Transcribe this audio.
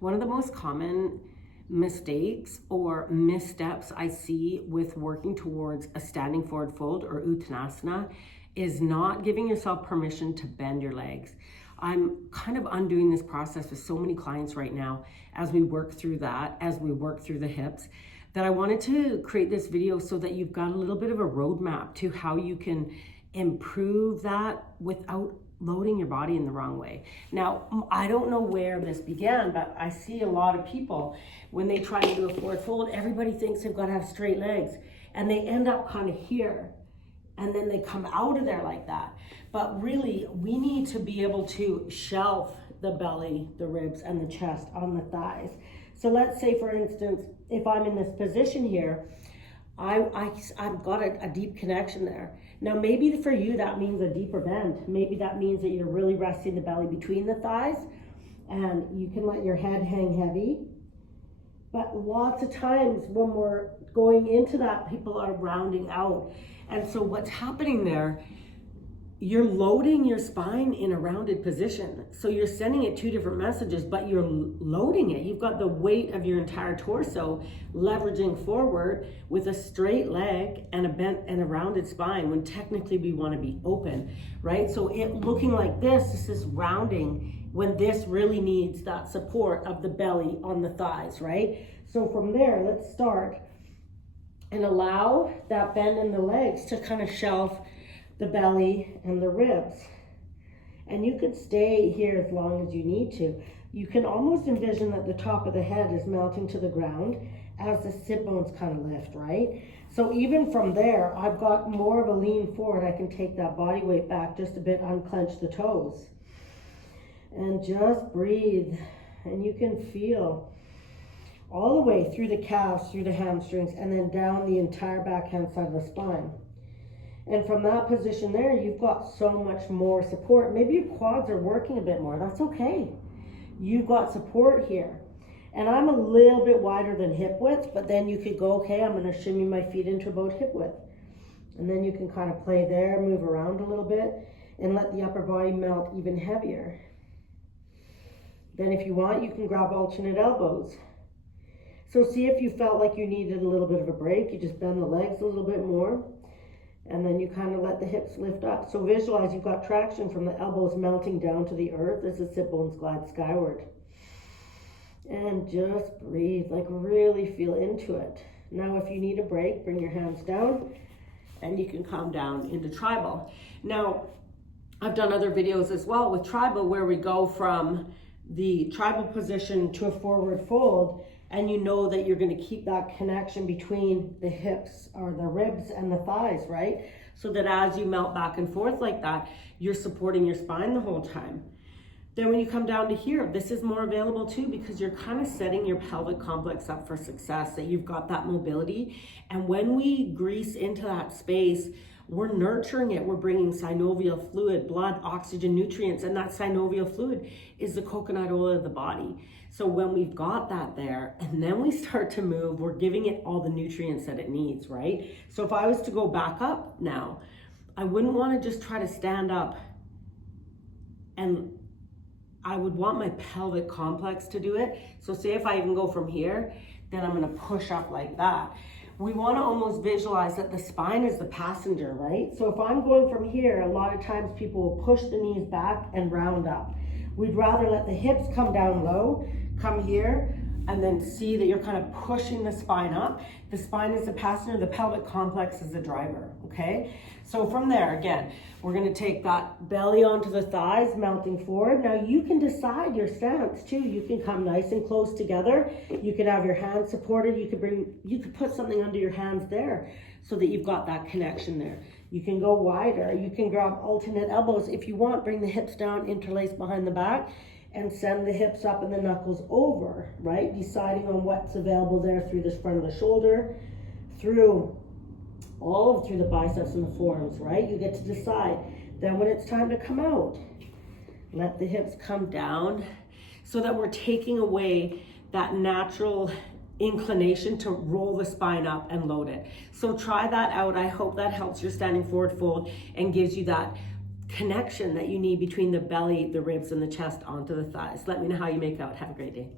One of the most common mistakes or missteps I see with working towards a standing forward fold or Uttanasana is not giving yourself permission to bend your legs. I'm kind of undoing this process with so many clients right now as we work through that, as we work through the hips, that I wanted to create this video so that you've got a little bit of a roadmap to how you can improve that without loading your body in the wrong way. Now, I don't know where this began, but I see a lot of people, when they try to do a forward fold, everybody thinks they've got to have straight legs, and they end up kind of here, and then they come out of there like that. But really, we need to be able to shelf the belly, the ribs, and the chest on the thighs. So let's say, for instance, if I'm in this position here, I've got a deep connection there. Now, maybe for you, that means a deeper bend. Maybe that means that you're really resting the belly between the thighs, and you can let your head hang heavy. But lots of times when we're going into that, people are rounding out. And so what's happening there, you're loading your spine in a rounded position. So you're sending it two different messages, but you're loading it. You've got the weight of your entire torso leveraging forward with a straight leg and a bent and a rounded spine, when technically we want to be open, right? So it looking like this is rounding, when this really needs that support of the belly on the thighs, right? So from there, let's start and allow that bend in the legs to kind of shelf the belly and the ribs. And you could stay here as long as you need to. You can almost envision that the top of the head is melting to the ground as the sit bones kind of lift, right? So even from there, I've got more of a lean forward. I can take that body weight back just a bit, unclench the toes. And just breathe. And you can feel all the way through the calves, through the hamstrings, and then down the entire backhand side of the spine. And from that position there, you've got so much more support. Maybe your quads are working a bit more. That's okay. You've got support here. And I'm a little bit wider than hip width, but then you could go, okay, I'm going to shimmy my feet into about hip width. And then you can kind of play there, move around a little bit, and let the upper body melt even heavier. Then if you want, you can grab alternate elbows. So see if you felt like you needed a little bit of a break. You just bend the legs a little bit more. And then you kind of let the hips lift up. So visualize you've got traction from the elbows melting down to the earth as the sit bones glide skyward. And just breathe, like really feel into it. Now if you need a break, bring your hands down and you can come down into tribal. Now, I've done other videos as well with tribal where we go from the tribal position to a forward fold, and you know that you're going to keep that connection between the hips or the ribs and the thighs, right? So that as you melt back and forth like that, you're supporting your spine the whole time. Then when you come down to here, this is more available too, because you're kind of setting your pelvic complex up for success, that you've got that mobility. And when we grease into that space, we're nurturing it. We're bringing synovial fluid, blood, oxygen, nutrients, and that synovial fluid is the coconut oil of the body. So when we've got that there, and then we start to move, we're giving it all the nutrients that it needs, right? So if I was to go back up now, I wouldn't want to just try to stand up, and I would want my pelvic complex to do it. So say if I even go from here, then I'm going to push up like that. We want to almost visualize that the spine is the passenger, right? So if I'm going from here, a lot of times people will push the knees back and round up. We'd rather let the hips come down low, come here, and then see that you're kind of pushing the spine up. The spine is the passenger, the pelvic complex is the driver, okay? So from there, again, we're going to take that belly onto the thighs, melting forward. Now you can decide your stance too. You can come nice and close together. You could have your hands supported. You could put something under your hands there so that you've got that connection there. You can go wider. You can grab alternate elbows. If you want, bring the hips down, interlace behind the back, and send the hips up and the knuckles over, right? Deciding on what's available there through the front of the shoulder, through the biceps and the forearms, right? You get to decide. Then when it's time to come out, let the hips come down so that we're taking away that natural inclination to roll the spine up and load it. So try that out. I hope that helps your standing forward fold and gives you that connection that you need between the belly, the ribs, and the chest onto the thighs. Let me know how you make out. Have a great day.